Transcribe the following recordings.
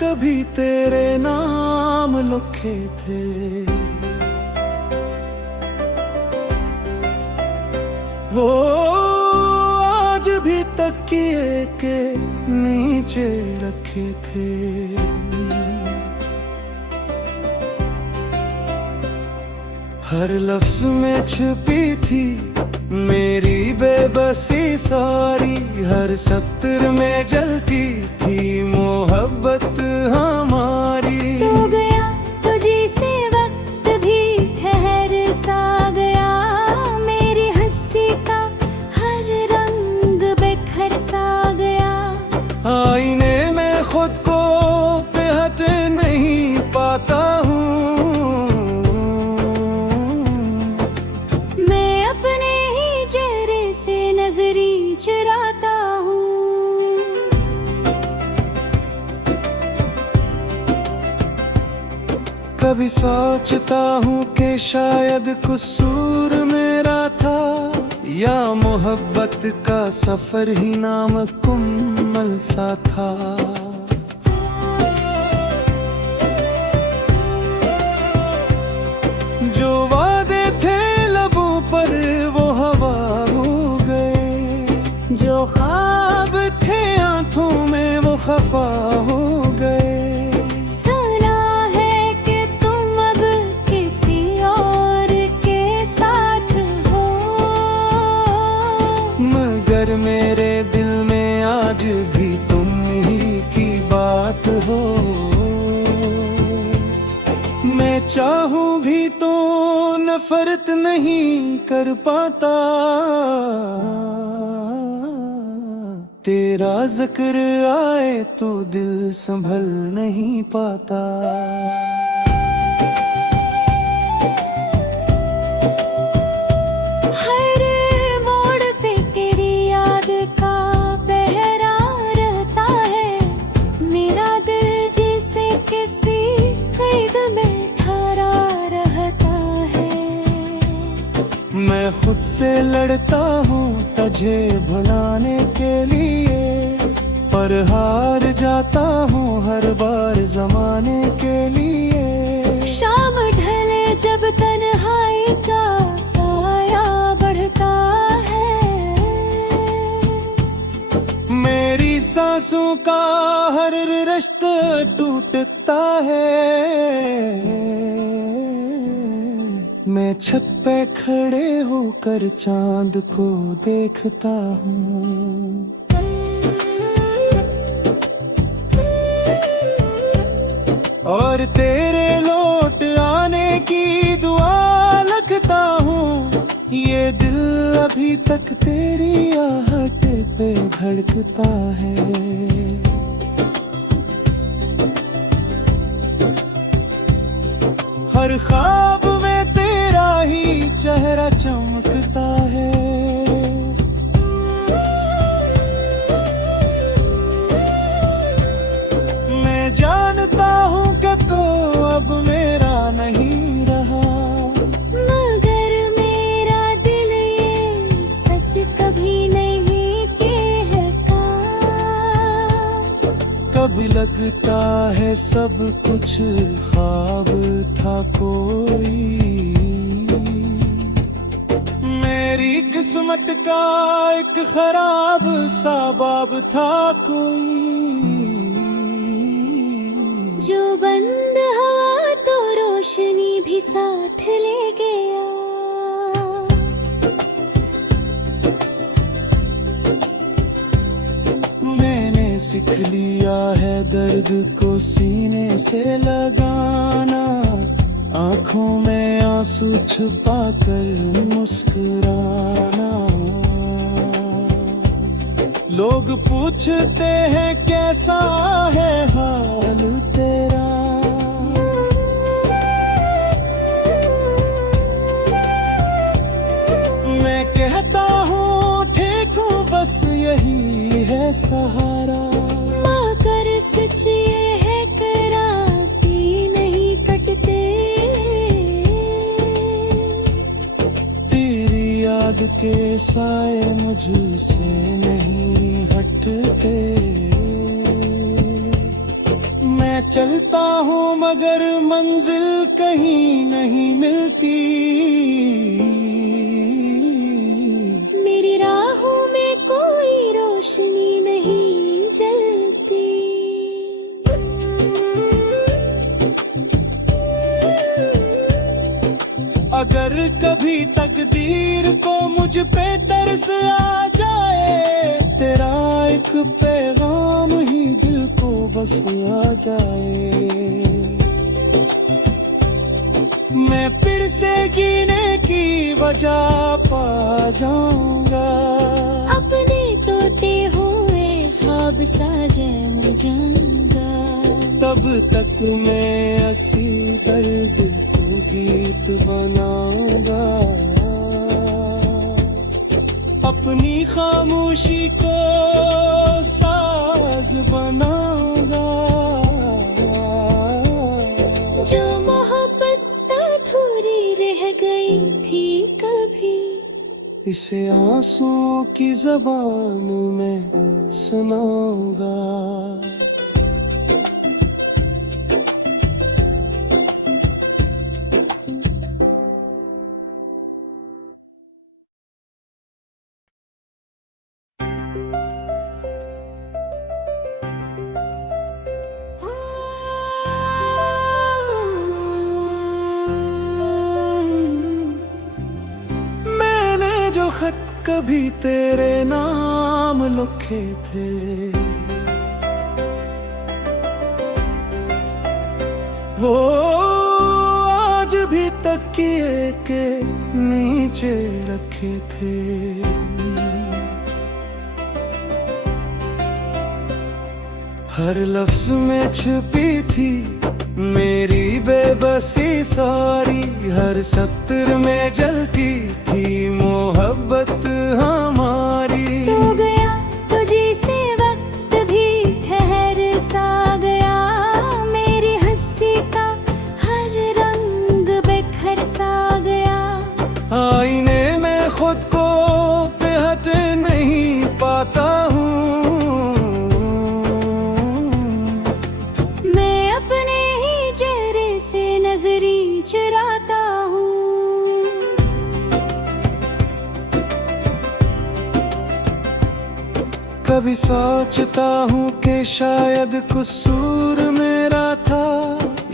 कभी तेरे नाम लिखे थे। वो आज भी तकिए के नीचे रखे थे। हर लफ्ज में छिपी थी मेरी बेबसी सारी, हर सत्र में जलती थी मोहब्बत हमारी। तू गया तुझी से वक्त भी ठहर सा गया, मेरी हंसी का हर रंग बिखर सा गया। आईने में खुद को बेहद नहीं पाता हूँ, मैं अपने ही चेहरे से नजरी चुराता हूँ। कभी सोचता हूँ कि शायद कसूर मेरा था, या मोहब्बत का सफर ही नामुकम्मल सा था। जो वादे थे लबों पर वो हवा हो गए, जो ख्वाब थे आंखों में वो खफा हो गए। सुना है कि तुम अब किसी और के साथ हो, मगर मेरे दिल में आज भी तुम ही की बात हो। मैं चाहूं भी तो नफरत नहीं कर पाता, तेरा जिक्र आए तो दिल संभल नहीं पाता। हर मोड़ पे तेरी याद का पहरा रहता है, मेरा दिल जैसे किसी कैद में ठहरा रहता है। मैं खुद से लड़ता हूँ तुझे भुलाने के लिए, पर हार जाता हूँ हर बार जमाने के लिए। शाम ढले जब तन्हाई का साया बढ़ता है, मेरी सांसों का हर रिश्ता टूटता है। मैं छत पे खड़े होकर चांद को देखता हूँ, और तेरे लौट आने की दुआ लगता हूँ। ये दिल अभी तक तेरी आहट पे धड़कता है। हर ख्वाब में तेरा ही चेहरा चमकता है। मैं जानता हूँ कि तो अब मेरा नहीं रहा, मगर मेरा दिल ये सच कभी नहीं कहता। कभी लगता है सब कुछ ख्वाब था कोई, मेरी किस्मत का एक खराब सा बाब था कोई। जो बंद हवा तो रोशनी भी साथ ले गया। मैंने सीख लिया है दर्द को सीने से लगाना, आंखों में आंसू छुपा कर मुस्कुराना। लोग पूछते हैं कैसा है हाल तेरा, मैं कहता हूँ ठीक हूँ बस यही है सहारा। मगर सच ये है कराती नहीं कटते, तेरी याद के साए मुझसे नहीं हटते। मैं मैं चलता हूँ मगर मंजिल कहीं नहीं मिलती। मेरी राहों में कोई रोशनी नहीं जलती। अगर कभी तकदीर को मुझ पे तरस आ जाए, तेरा एक पैगाम ही दिल को बस आ जाए, मैं फिर से जीने की वजह पा जाऊंगा। अपने तोते हुए ख्वाब साजे मैं जाऊंगा। तब तक मैं असी दर्द को गीत बनाऊंगा, अपनी खामोशी को साज बनाऊंगा। जो मोहब्बत अधूरी रह गई थी कभी, इसे आंसुओं की ज़बान में सुनाऊंगा। जो खत कभी तेरे नाम लिखे थे, वो आज भी तकिए के नीचे रखे थे। हर लफ्ज में छिपी थी मेरी बेबसी सारी, हर सत्र में जलती थी मोहब्बत हमारी। तू गया तुझी से वक्त भी ठहर सा गया, मेरी हंसी का हर रंग बिखर सा गया। आईने में खुद को बेहद नहीं पाता हूँ, नजरी चुराता हूँ। कभी सोचता हूँ कि शायद कसूर मेरा था,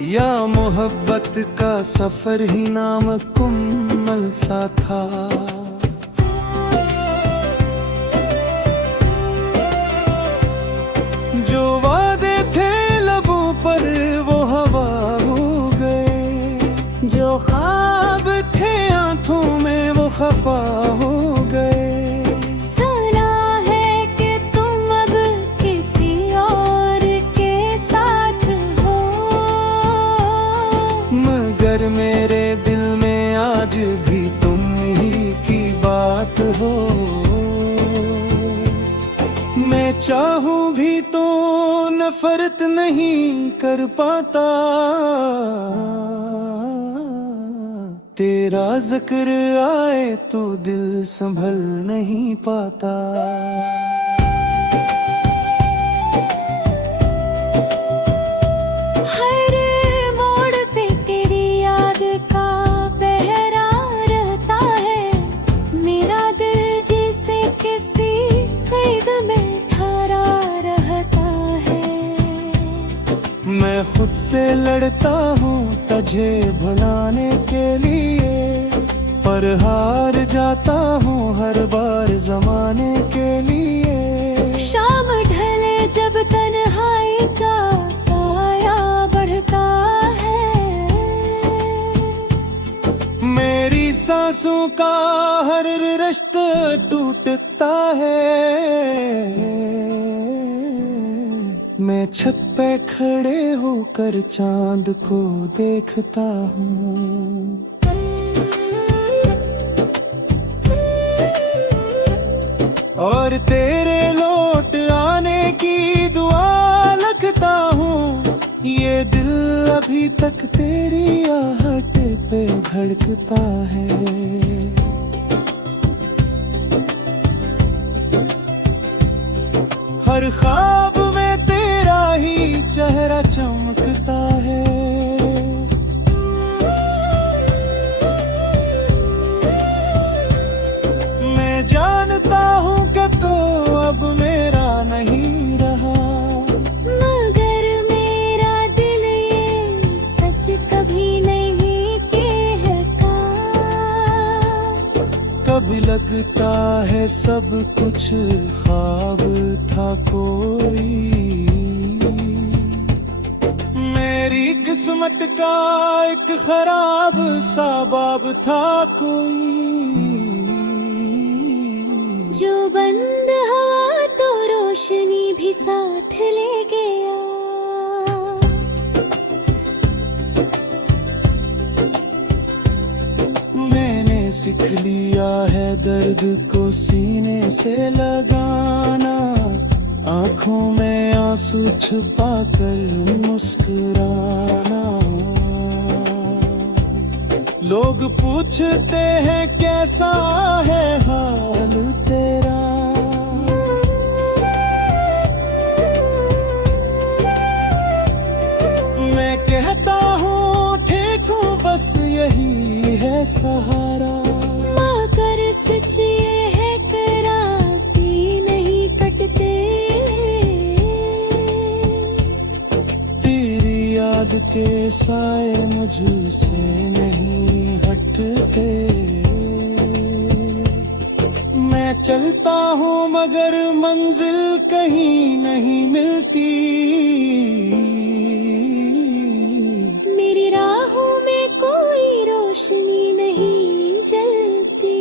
या मोहब्बत का सफर ही नामुकम्मल सा था। जो वादे थे लबों पर वो हवा हो गए, जो ख्वाब थे आंखों में वो खफा हो गए। सुना है कि तुम अब किसी और के साथ हो, मगर मेरे दिल में आज भी तुम ही की बात हो। मैं चाहूं भी तो नफरत नहीं कर पाता, तेरा जिक्र आए तो दिल संभल नहीं पाता। हर मोड़ पे तेरी याद का पहरा रहता है, मेरा दिल जैसे किसी कैद में ठहरा रहता है। मैं खुद से लड़ता हूँ तुझे भुलाने के लिए, पर हार जाता हूँ हर बार जमाने के लिए। शाम ढले जब तन्हाई का साया बढ़ता है, मेरी सांसों का हर रिश्ता टूटता है। मैं छत पे खड़े होकर चांद को देखता हूँ, और तेरे लौट आने की दुआ लगता हूँ। ये दिल अभी तक तेरी आहट पे धड़कता है। हर ख्वाब में तेरा ही चेहरा चमकता है। मैं जानता हूँ कि तो अब मेरा नहीं रहा, मगर मेरा दिल ये सच कभी नहीं कहता। कभी लगता है सब कुछ ख्वाब था कोई, मेरी किस्मत का एक खराब सा बाब था कोई। जो बंद हुआ तो रोशनी भी साथ ले गया। मैंने सीख लिया है दर्द को सीने से लगाना, आंखों में आंसू छुपा कर मुस्कुराना। लोग पूछते हैं कैसा है हाल तेरा, मैं कहता हूँ ठीक हूँ बस यही है सहारा। मगर सच ये है कराती नहीं कटते। तेरी याद के साए मुझसे नहीं हटते। मैं चलता हूँ मगर मंजिल कहीं नहीं मिलती। मेरी राहों में कोई रोशनी नहीं जलती।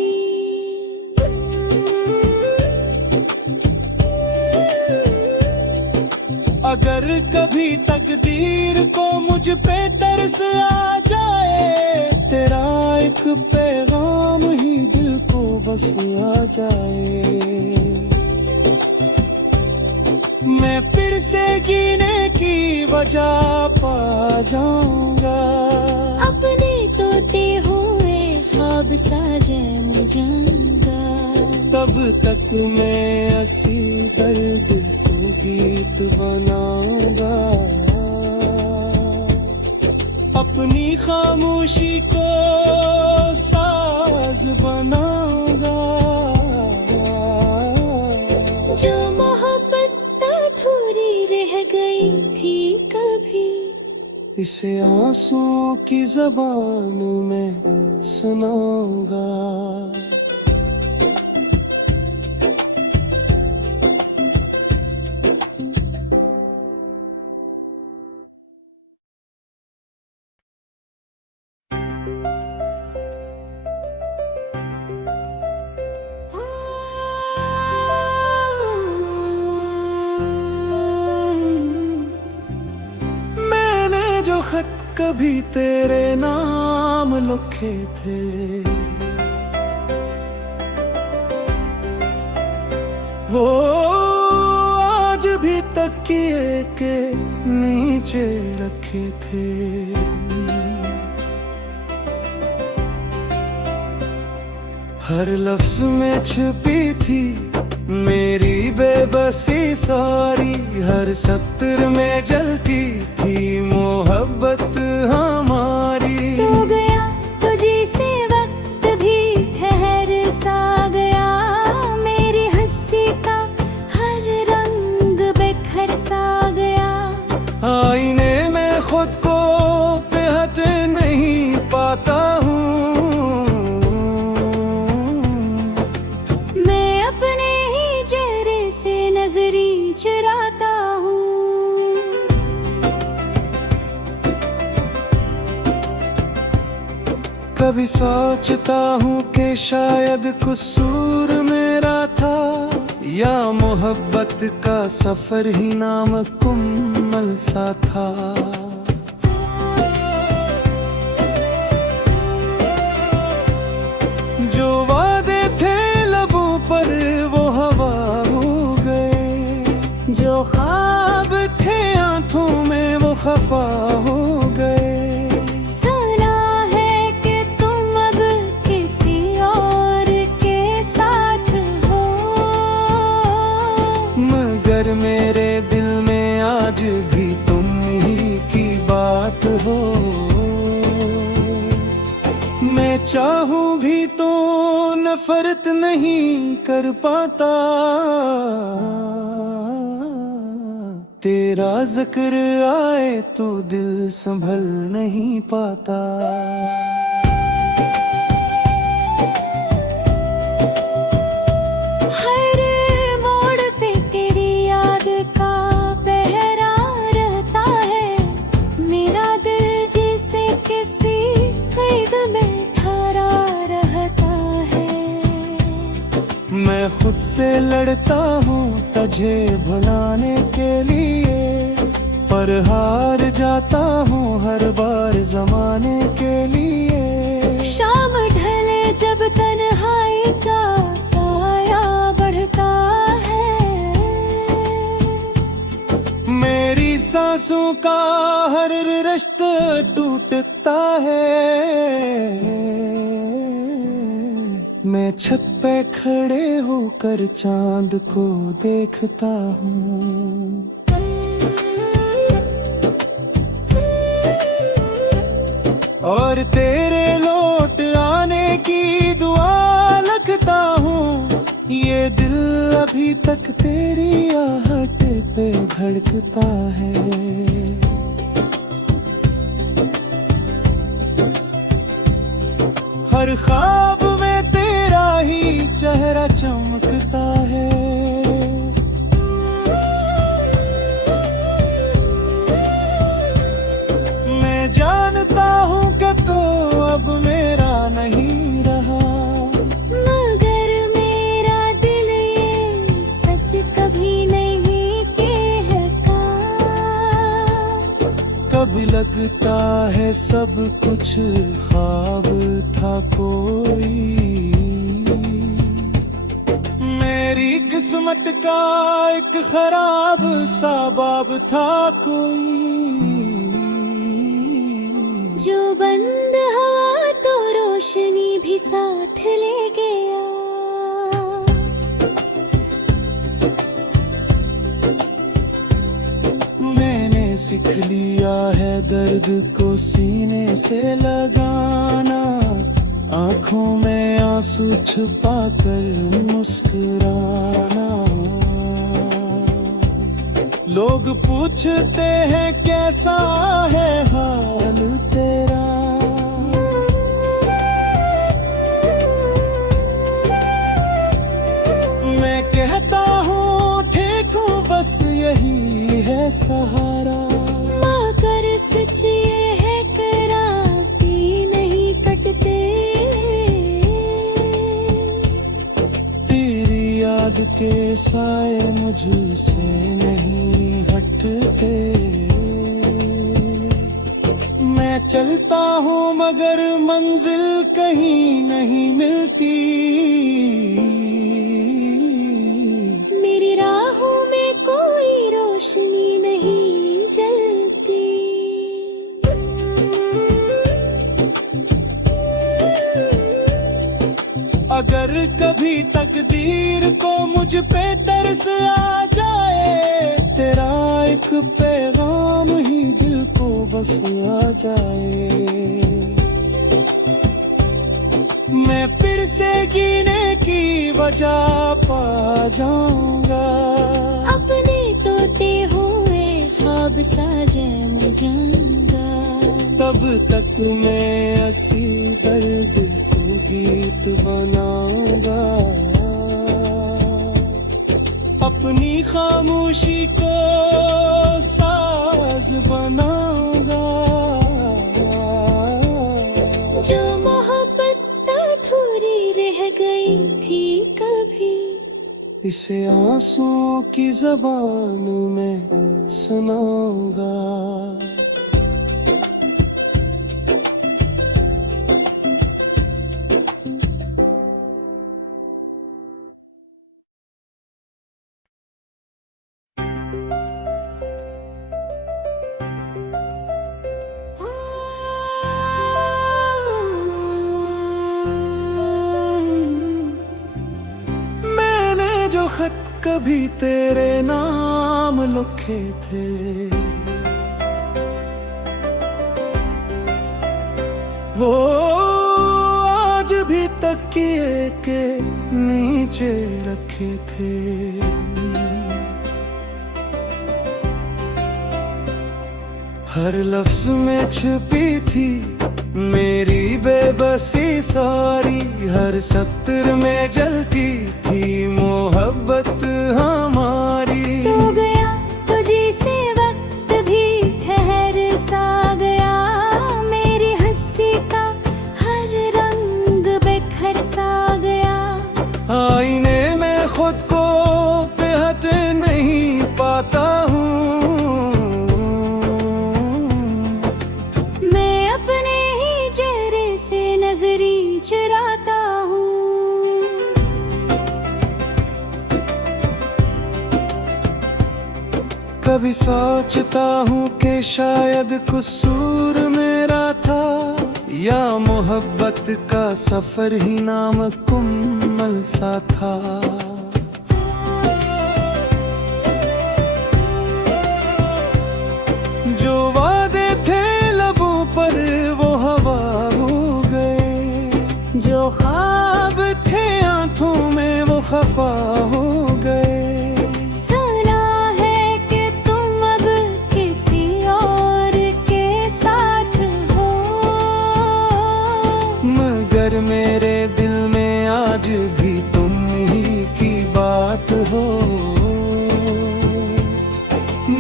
अगर कभी तकदीर को मुझ पे तरस आ जाए, तेरा एक पैगाम ही दिल को बस आ जाए, मैं फिर से जीने की वजह पा जाऊंगा। अपने तोते हुए ख्वाब साजे मुझंगा। तब तक मैं असी दर्द को गीत बनाऊंगा, अपनी खामोशी को साज बनाऊंगा। जो मोहब्बत अधूरी रह गई थी कभी, इसे आंसुओं की ज़बान में सुनाऊंगा। जो खत कभी तेरे नाम लिखे थे, वो आज भी तकिए के नीचे रखे थे। हर लफ्ज में छुपी थी मेरी बेबसी सारी, हर सत्र में जलती थी मोहब्बत हमारी। तू गया तुझी से वक्त भी ठहर सा गया, मेरी हंसी का हर रंग बिखर सा गया। आईने में खुद को बेहद नहीं पाता हूँ, नजरी चुराता हूँ। कभी सोचता हूँ कि शायद कसूर मेरा था, या मोहब्बत का सफर ही नामुकम्मल सा था। जो वादे थे लबों पर वो हवा हो गए, जो ख्वाब थे आंखों में वो खफा हो गए। सुना है कि तुम अब किसी और के साथ हो, मगर मेरे दिल में आज भी तुम बात हो। मैं चाहूं भी तो नफरत नहीं कर पाता, तेरा जिक्र आए तो दिल संभल नहीं पाता। हर मोड़ पे तेरी याद का पहरा रहता है, मेरा दिल जैसे किसी कैद में ठहरा रहता है। मैं खुद से लड़ता हूँ तुझे भुलाने के लिए, पर हार जाता हूँ हर बार ज़माने के लिए। शाम ढले जब तन्हाई का साया बढ़ता है, मेरी सांसों का हर रिश्ता टूटता है। मैं छत पे खड़े होकर चांद को देखता हूँ, और तेरे लौट आने की दुआ लगता हूँ। ये दिल अभी तक तेरी आहट पे धड़कता है। हर ख्वाब में तेरा ही चेहरा चमकता है। मैं जानता हूँ कि तो अब मेरा नहीं रहा, मगर मेरा दिल ये सच कभी नहीं कहता। कभी लगता है सब कुछ ख्वाब था कोई, मेरी किस्मत का एक खराब सा बाब था कोई। जो बंद हवा तो रोशनी भी साथ ले गया। मैंने सीख लिया है दर्द को सीने से लगाना, आंखों में आंसू छुपा कर मुस्कुराना। लोग पूछते हैं कैसा है हाल तेरा, मैं कहता हूँ ठीक हूँ बस यही है सहारा। मगर सच ये है कराती नहीं कटते, तेरी याद के साए मुझसे नहीं हटते। मैं चलता हूँ मगर मंजिल कहीं नहीं मिलती, मेरी राहों में कोई रोशनी नहीं जलती। अगर कभी तकदीर को मुझ पे तरस आ जाए, तेरा एक पैगाम ही दिल को बस आ जाए। मैं फिर से जीने की वजह पा जाऊंगा, अपने तोते हुए ख्वाब साजे मुझंगा। तब तक मैं असी दर्द को गीत बनाऊंगा, अपनी खामोशी को साज बनाऊंगा। जो मोहब्बत अधूरी रह गई थी कभी, इसे आंसुओं की ज़बान में सुनाऊंगा। जो खत कभी तेरे नाम लिखे थे, वो आज भी तकिए के नीचे रखे थे। हर लफ्ज में छिपी थी मेरी बेबसी सारी, हर सत्र में जलती थी मोहब्बत हमारी। तू गया तो जैसे वक्त भी ठहर सा गया, मेरी हंसी का हर रंग बिखर सा गया। आईने में खुद को बेहद नहीं पाता हूँ, मैं अपने ही चेहरे से नजरी चुराता हूँ। कभी सोचता हूँ कि शायद कसूर मेरा था, या मोहब्बत का सफर ही नामुकम्मल सा था। जो वादे थे लबों पर वो हवा हो गए, जो ख्वाब थे आंखों में वो खफा हो गए। सुना है कि तुम अब किसी और के साथ हो, मगर मेरे दिल में आज भी तुम ही की बात हो।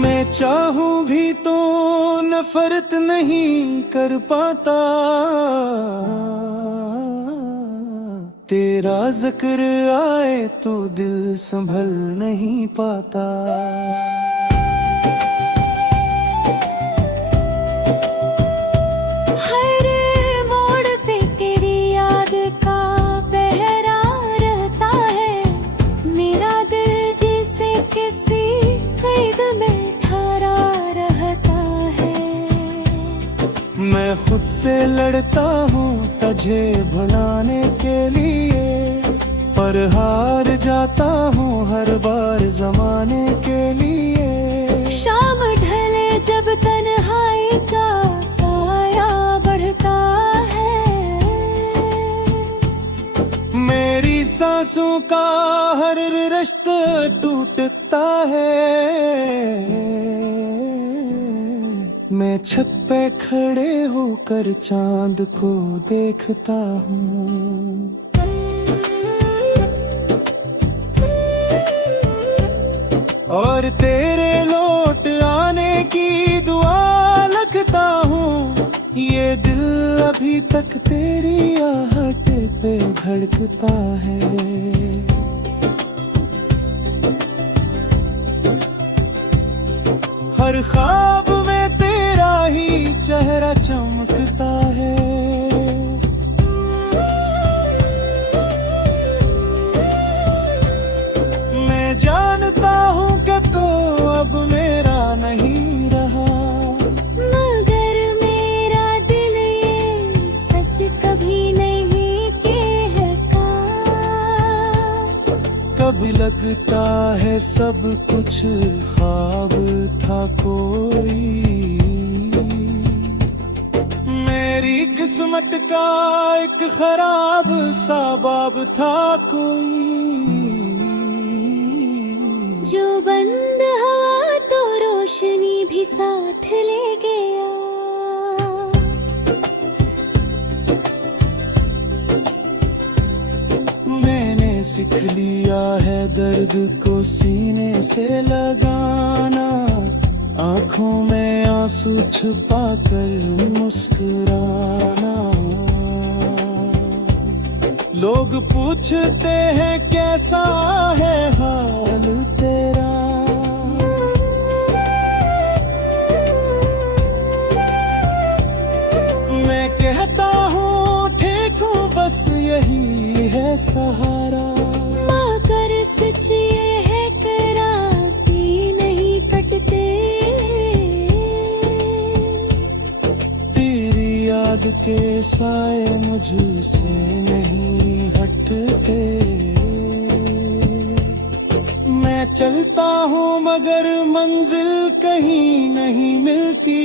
मैं चाहूं भी तो नफरत नहीं कर पाता, तेरा जिक्र आए तो दिल संभल नहीं पाता। हर मोड़ पे तेरी याद का पहरा रहता है, मेरा दिल जिसे किसी कैद में ठहरा रहता है। मैं खुद से लड़ता हूँ तुझे भुलाने के लिए, पर हार जाता हूँ हर बार जमाने के लिए। शाम ढले जब तन्हाई का साया बढ़ता है, मेरी सांसों का हर रिश्ता टूटता है। मैं छत पे खड़े होकर चांद को देखता हूँ, और तेरे लौट आने की दुआ लगता हूँ। ये दिल अभी तक तेरी आहट पे धड़कता है। हर ख्वाब में तेरा ही चेहरा चमकता है। मैं जानता हूँ कि तो अब मेरा नहीं रहा, मगर मेरा दिल ये सच कभी नहीं कहता। कभी लगता है सब कुछ ख्वाब था कोई, मेरी किस्मत का एक खराब सा बाब था कोई। जो बंद हवा तो रोशनी भी साथ ले गया। मैंने सीख लिया है दर्द को सीने से लगाना, आंखों में आंसू छुपा कर मुस्कुराना। लोग पूछते हैं कैसा है हाल तेरा, मैं कहता हूँ ठीक हूँ बस यही है सहारा। माँ कर सच ये है कराती नहीं कटते, तेरी याद के साए मुझसे नहीं हटते। मैं चलता हूँ मगर मंजिल कहीं नहीं मिलती।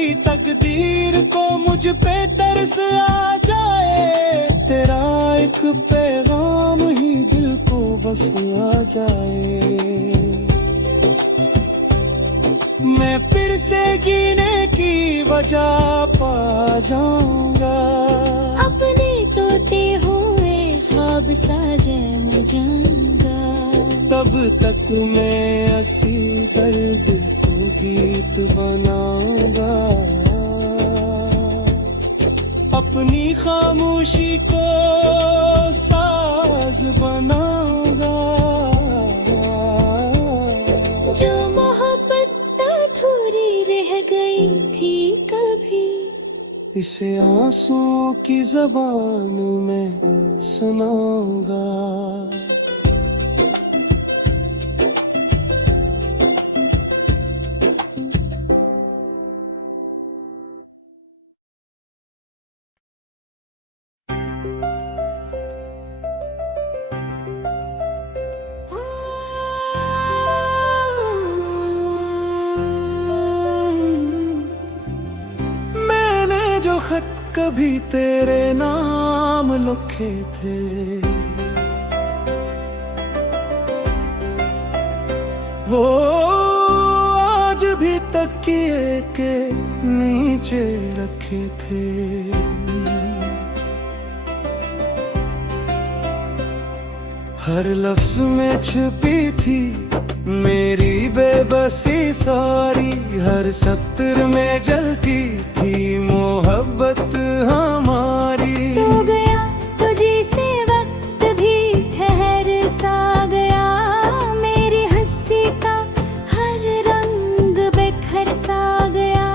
कभी तकदीर को मुझ पे तरस आ जाए, तेरा एक पैगाम ही दिल को बस आ जाए, मैं फिर से जीने की वजह पा जाऊंगा। अपने टूटे हुए ख्वाब साजे मुझंगा, तब तक मैं असी दर्द को गीत बनाऊंगा, अपनी खामोशी को साज बनाऊंगा। जो मोहब्बत अधूरी रह गई थी कभी, इसे आंसुओं की ज़बान में सुनाऊंगा। जो खत कभी तेरे नाम लिखे थे, वो आज भी तकिए के नीचे रखे थे। हर लफ्ज में छिपी थी मेरी बेबसी सारी, हर सत्र में जलती थी मोहब्बत हमारी। तू गया तुझी से वक्त भी ठहर सा गया, मेरी हंसी का हर रंग बिखर सा गया।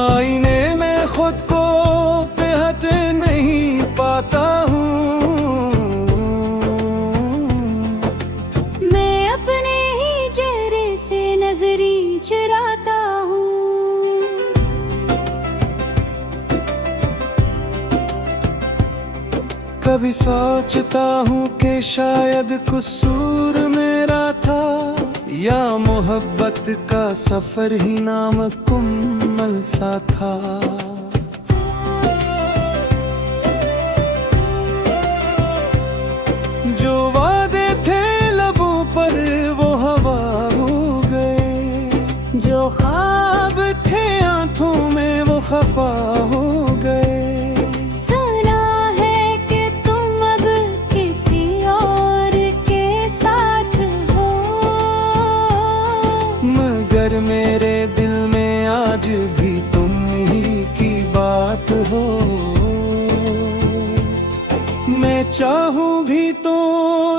आईने में खुद को बेहद नहीं पाता हूँ, नजरी चुराता हूँ। कभी सोचता हूँ कि शायद कसूर मेरा था, या मोहब्बत का सफर ही नामुकम्मल सा था। जो वादे थे लबों पर वो हवा हो गए, जो ख्वाब थे आंखों में वो खफा हो गए। सुना है कि तुम अब किसी और के साथ हो, मगर मेरे दिल में आज भी तुम ही की बात हो। मैं चाहूं भी तो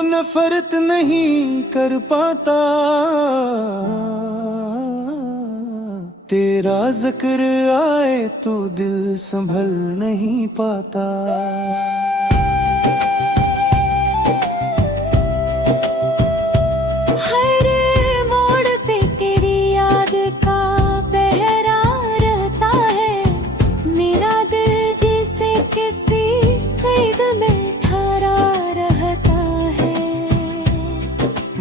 नफरत नहीं कर पाता, तेरा जिक्र आए तो दिल संभल नहीं पाता। हर मोड़ पे तेरी याद का पहरा रहता है, मेरा दिल जिसे किसी कैद में ठहरा रहता है।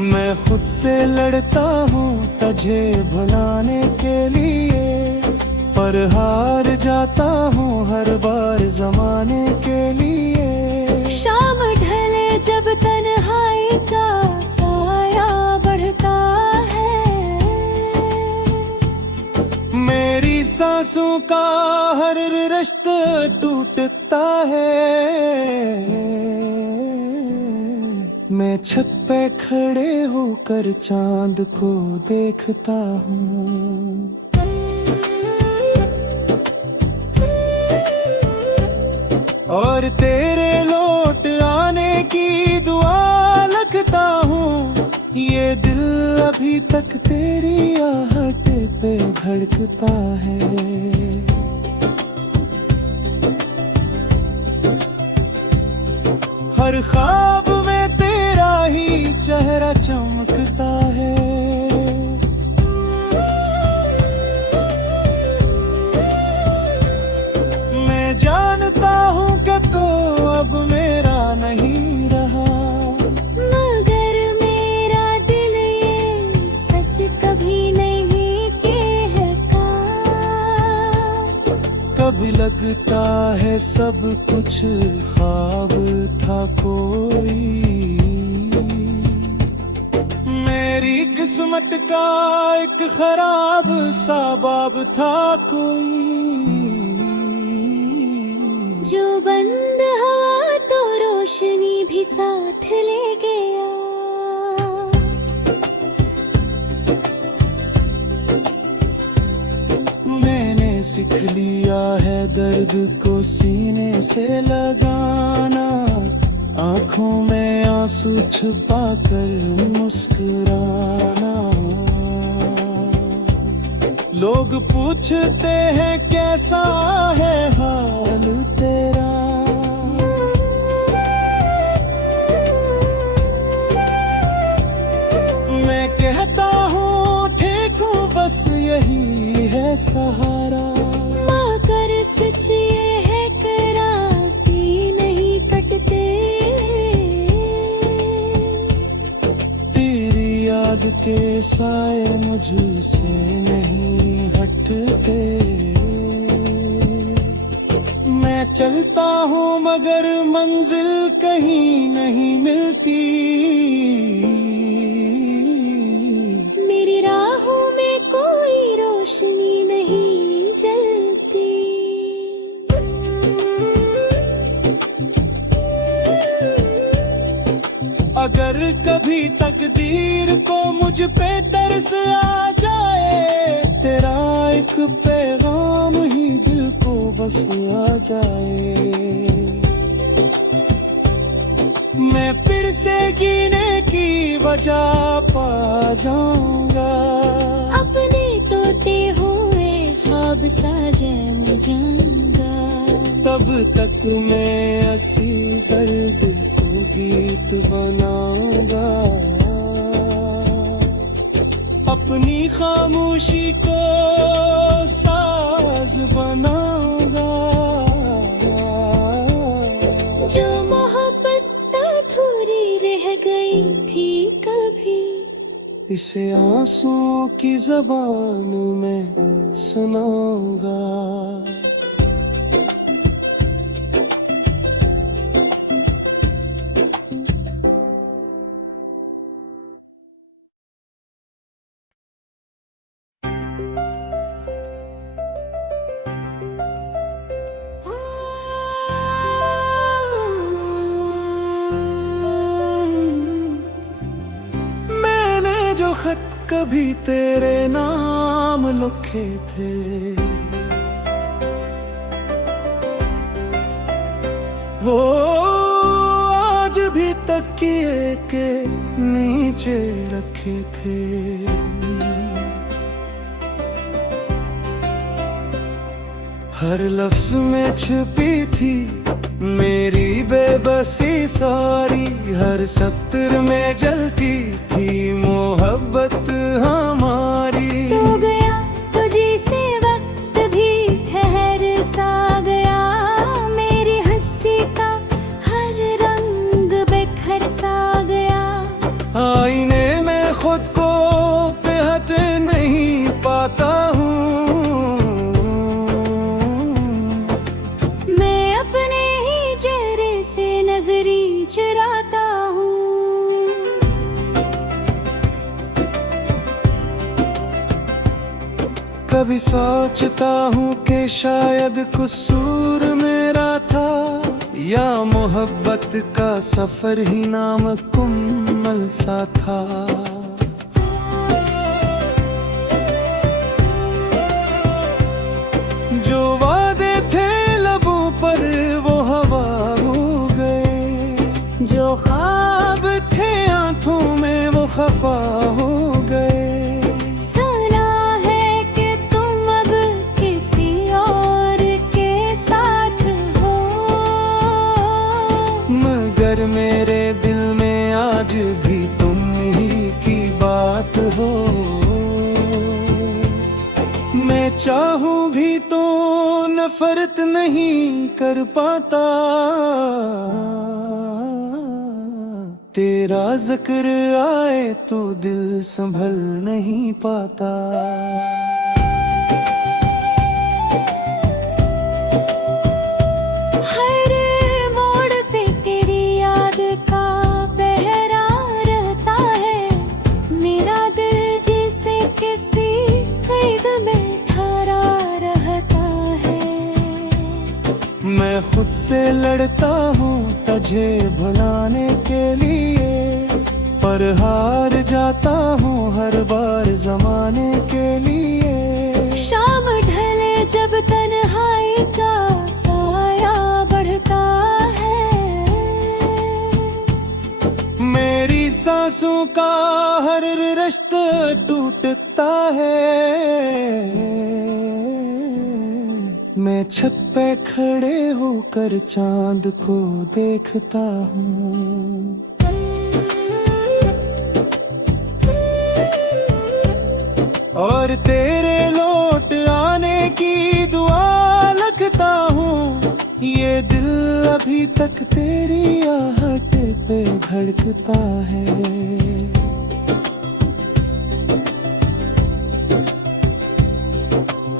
मैं खुद से लड़ता हूँ तुझे भुलाने के लिए, पर हार जाता हूँ हर बार ज़माने के लिए। शाम ढले जब तन्हाई का साया बढ़ता है, मेरी सांसों का हर रिश्ता टूटता है। मैं छत पे खड़े होकर चांद को देखता हूँ, और तेरे लौट आने की दुआ लगता हूँ। ये दिल अभी तक तेरी आहट पे धड़कता है। हर ख्वाब में तेरा ही चेहरा चमकता है। मैं जानता हूँ कि तो अब मेरा नहीं रहा, मगर मेरा दिल ये सच कभी नहीं कहता। कभी लगता है सब कुछ ख्वाब था कोई, मेरी किस्मत का एक खराब सा बाब था कोई। जो बंद हुआ तो रोशनी भी साथ ले गया, मैंने सीख लिया है दर्द को सीने से लगाना, आंखों में आंसू छुपा कर मुस्कुराना। लोग पूछते हैं कैसा है हाल तेरा, मैं कहता हूँ ठीक हूँ बस यही है सहारा। माँ कर सच ये है कराती नहीं कटते, तेरी याद के साए मुझसे नहीं हटते। मैं चलता हूँ मगर मंजिल कहीं नहीं मिलती, मेरी राहों में कोई रोशनी नहीं जलती। अगर कभी तकदीर को मुझ पे तरस आ जाए, तेरा एक पैगाम ही दिल को बस आ जाए, मैं फिर से जीने की वजह पा जाऊंगा। अपने तोते हुए ख्वाब साजन जाऊंगा, तब तक मैं असी दर्द को गीत बनाऊंगा, अपनी खामोशी को साज बनाऊंगा। जो मोहब्बत अधूरी रह गई थी कभी, इसे आंसुओं की ज़बान में सुनाऊंगा। जो खत कभी तेरे नाम लिखे थे, वो आज भी तकिए के नीचे रखे थे। हर लफ्ज में छुपी थी मेरी बेबसी सारी, हर सत्र में जलती थी मोहब्बत हमारी। तो गया तुझी से वक्त भी ठहर सा गया, मेरी हंसी का हर रंग बिखर सा गया। आईने में खुद को बेहद नहीं पाता हूँ, चुराता हूँ। कभी सोचता हूँ कि शायद कसूर मेरा था, या मोहब्बत का सफर ही नामुकम्मल सा था। जो वादे थे लबों पर वो हवा हो गए, जो ख्वाब थे आंखों में वो खफा हो गए। सुना है कि तुम अब किसी और के साथ हो, मगर मेरे दिल में आज भी तुम ही की बात हो। मैं चाहूं भी तो नफरत नहीं कर पाता, तेरा जिक्र आए तो दिल संभल नहीं पाता। मैं खुद से लड़ता हूँ तुझे भुलाने के लिए, पर हार जाता हूँ हर बार जमाने के लिए। शाम ढले जब तन्हाई का साया बढ़ता है, मेरी सांसों का हर रिश्ता टूटता है। मैं छत पे खड़े होकर चांद को देखता हूँ, और तेरे लौट आने की दुआ लगता हूँ। ये दिल अभी तक तेरी आहट पे धड़कता है।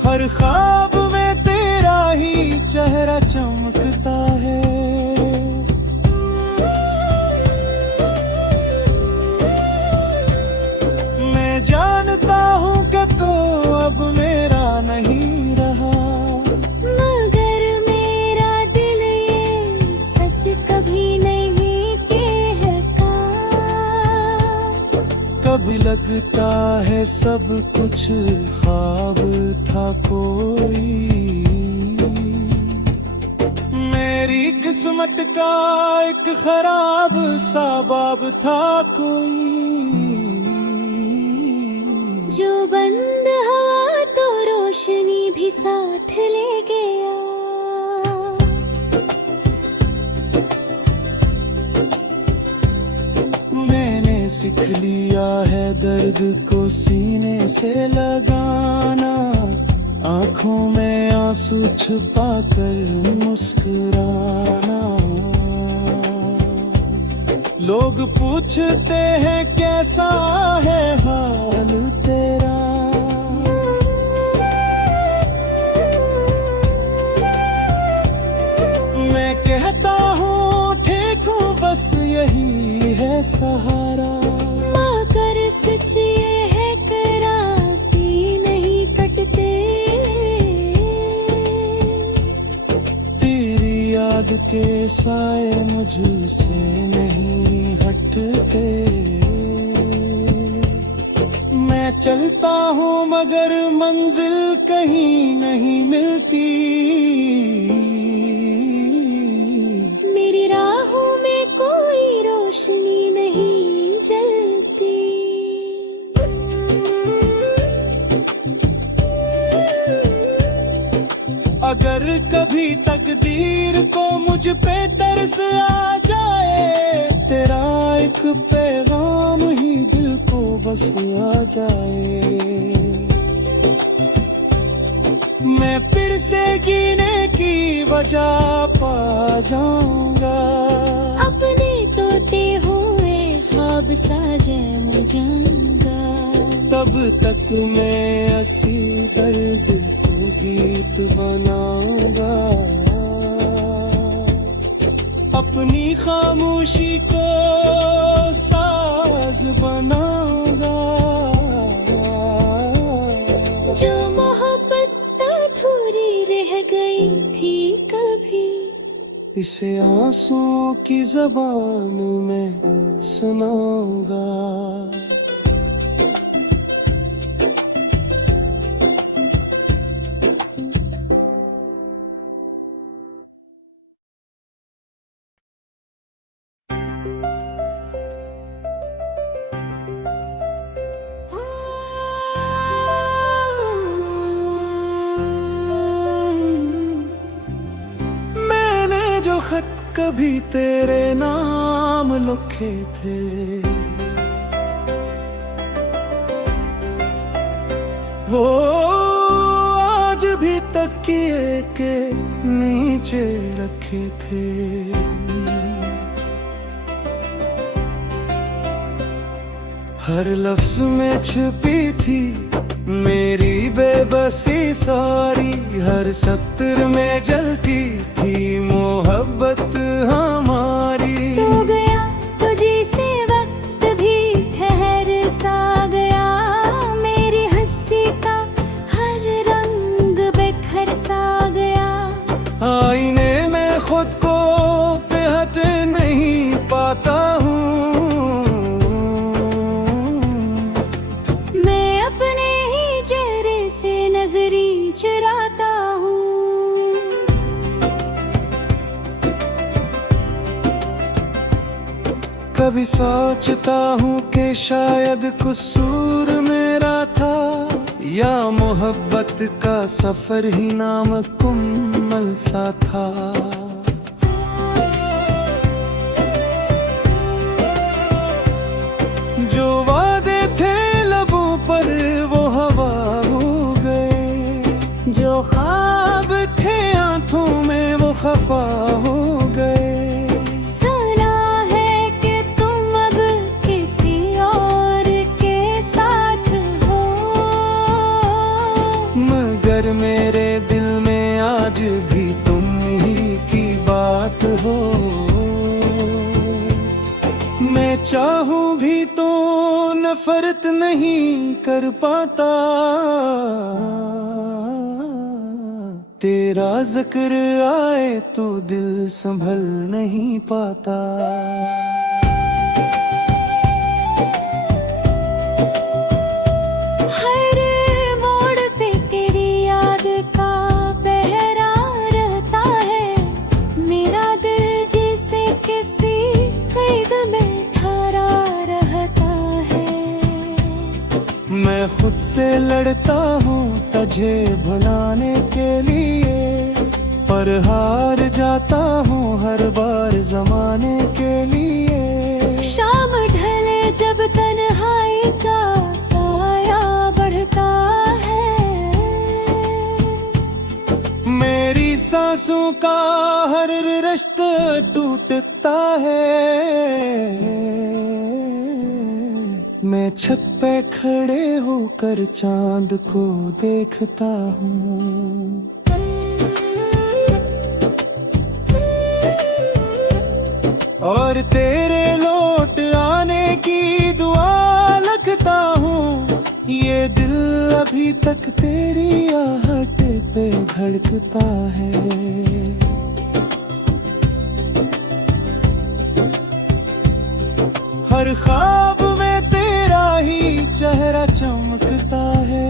हर ख्वाब में तेरा ही चेहरा चमकता है। मैं जानता हूँ कि तो अब मेरा नहीं रहा, मगर मेरा दिल ये सच कभी नहीं कहता। कभी लगता है सब कुछ ख्वाब था कोई, मेरी किस्मत का एक खराब सा बाब था कोई। जो बंद हवा तो रोशनी भी साथ ले गया। मैंने सीख लिया है दर्द को सीने से लगाना, आंखों में आंसू छुपा कर मुस्कुराना। लोग पूछते हैं कैसा है हाल तेरा, मैं कहता हूँ ठीक हूँ बस यही है सहारा। मगर सच ये है कराती नहीं कटते, तेरी याद के साए मुझसे नहीं हटते। मैं चलता हूँ मगर मंजिल कहीं नहीं मिलती, मेरी राहों में कोई रोशनी नहीं जलती। अगर कभी तकदीर को मुझ पे तरस आ जाए, तेरा एक पैगाम ही दिल को बस आ जाए, मैं फिर से जीने की वजह पा जाऊंगा। अपने तोते हुए ख्वाब साजे मुझंगा, तब तक मैं असी दर्द को गीत बनाऊंगा, अपनी खामोशी को साज बनाऊंगा। जो मोहब्बत अधूरी रह गई थी कभी, इसे आंसुओं की ज़बान में सुनाऊंगा। जो खत कभी तेरे नाम लिखे थे, वो आज भी तकिए के नीचे रखे थे। हर लफ्ज में छिपी थी मेरी बेबसी सारी, हर सत्र में जलती थी मोहब्बत हमारी। तो गया तुझे से वक्त भी ठहर सा गया, मेरी हंसी का हर रंग बिखर सा गया। आईने कभी सोचता हूँ कि शायद कसूर मेरा था, या मोहब्बत का सफर ही नामुकम्मल सा था। जो वादे थे लबों पर वो हवा हो गए, जो ख्वाब थे आंखों में वो खफा हो गए। सुना है कि तुम अब किसी और के साथ हो, मगर मेरे दिल में आज भी तुम ही की बात हो। मैं चाहूं भी तो नफरत नहीं कर पाता, तेरा जिक्र आए तो दिल संभल नहीं पाता। हर मोड़ पे तेरी याद का पहरा रहता है, मेरा दिल जिसे किसी कैद में ठहरा रहता है। मैं खुद से लड़ता हूँ तुझे भुलाने के लिए, पर हार जाता हूँ हर बार जमाने के लिए। शाम ढले जब तन्हाई का साया बढ़ता है, मेरी सांसों का हर रिश्ता टूटता है। मैं छत पे खड़े होकर चांद को देखता हूँ, और तेरे लौट आने की दुआ लगता हूँ। ये दिल अभी तक तेरी आहट पे धड़कता है। हर ख्वाब में तेरा ही चेहरा चमकता है।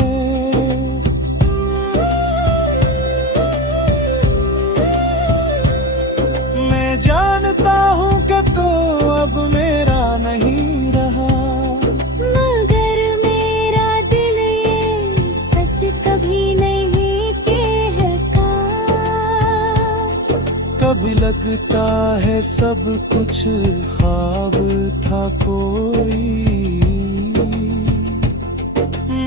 मैं जानता हूँ कि तो अब मेरा नहीं रहा, मगर मेरा दिल ये सच कभी नहीं कहता। कभी लगता है सब कुछ ख्वाब था कोई,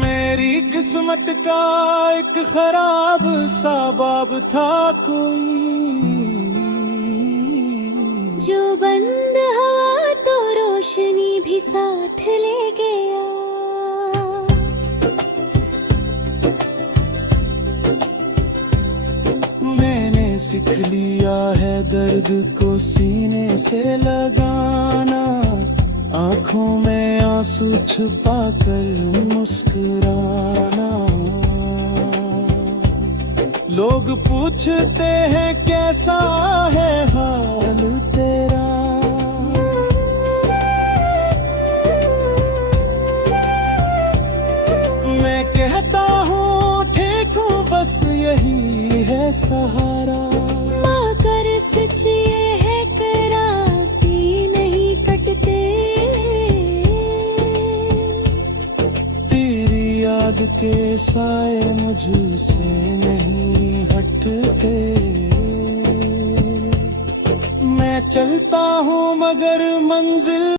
मेरी किस्मत का एक खराब सा बाब था कोई। जो बंद हवा तो रोशनी भी साथ ले गया, मैंने सीख लिया है दर्द को सीने से लगाना, आंखों में आंसू छुपा कर मुस्कुराना। लोग पूछते हैं कैसा है हाल तेरा, मैं कहता हूँ ठीक हूँ बस यही है सहारा। मगर सच ये है कराती नहीं कटते, तेरी याद के साए मुझसे नहीं हटते। मैं चलता हूँ मगर मंजिल